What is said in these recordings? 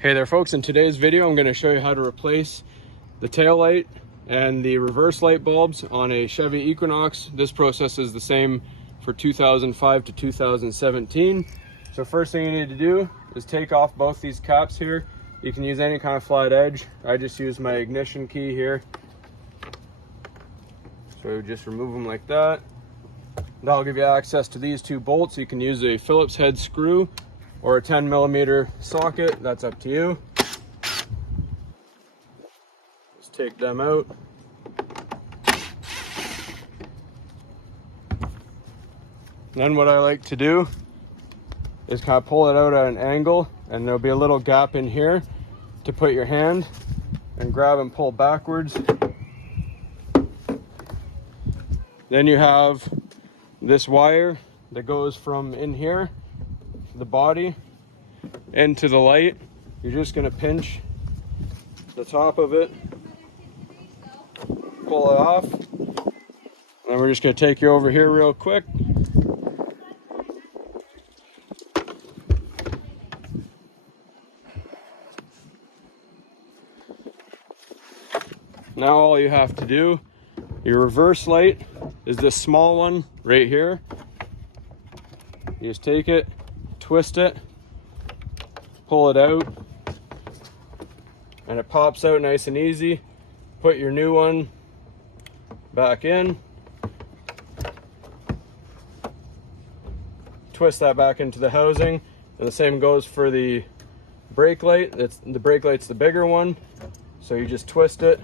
Hey there folks, in today's video I'm going to show you how to replace the tail light and the reverse light bulbs on a Chevy Equinox. This process is the same for 2005 to 2017. So first thing you need to do is take off both these caps here. You can use any kind of flat edge. I just use my ignition key here. So just remove them like that. That'll give you access to these two bolts. You can use a Phillips head screw or a 10mm socket, that's up to you. Just take them out. Then what I like to do is kind of pull it out at an angle, and there'll be a little gap in here to put your hand and grab and pull backwards. Then you have this wire that goes from in here, the body, into the light. You're just going to pinch the top of it, pull it off, and then we're just going to take you over here real quick. Now all you have to do, your reverse light is this small one right here. You just take it, twist it, pull it out, and it pops out nice and easy. Put your new one back in, twist that back into the housing, and the same goes for the brake light. The brake light's the bigger one, so you just twist it.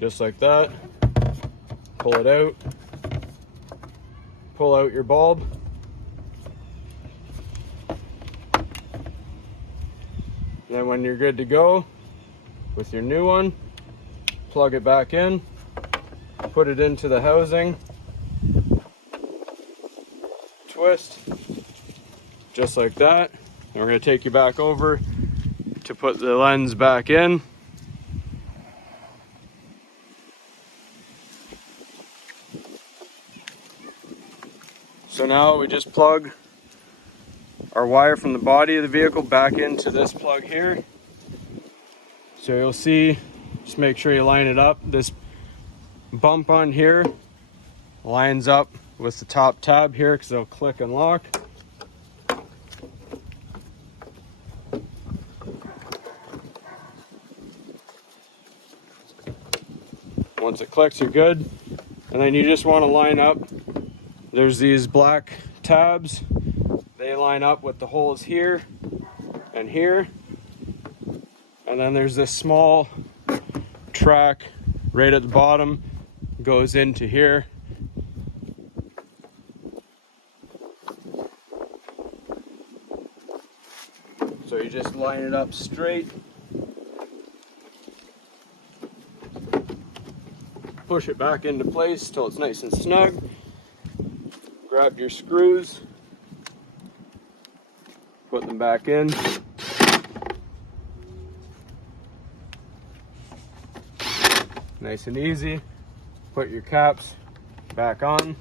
Just like that. Pull it out. Pull out your bulb. And then when you're good to go with your new one, plug it back in, put it into the housing, twist, just like that. And we're going to take you back over to put the lens back in. So now we just plug our wire from the body of the vehicle back into this plug here. So you'll see, just make sure you line it up. This bump on here lines up with the top tab here because it'll click and lock. Once it clicks, you're good. And then you just want to line up. There's these black tabs. They line up with the holes here and here. And then there's this small track right at the bottom, goes into here. So you just line it up straight. Push it back into place till it's nice and snug. Grab your screws, put them back in. Nice and easy. Put your caps back on. And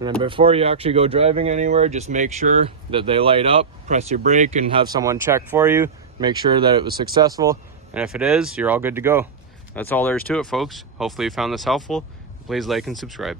then before you actually go driving anywhere, just make sure that they light up. Press your brake and have someone check for you. Make sure that it was successful. And if it is, you're all good to go. That's all there is to it, folks. Hopefully you found this helpful. Please like and subscribe.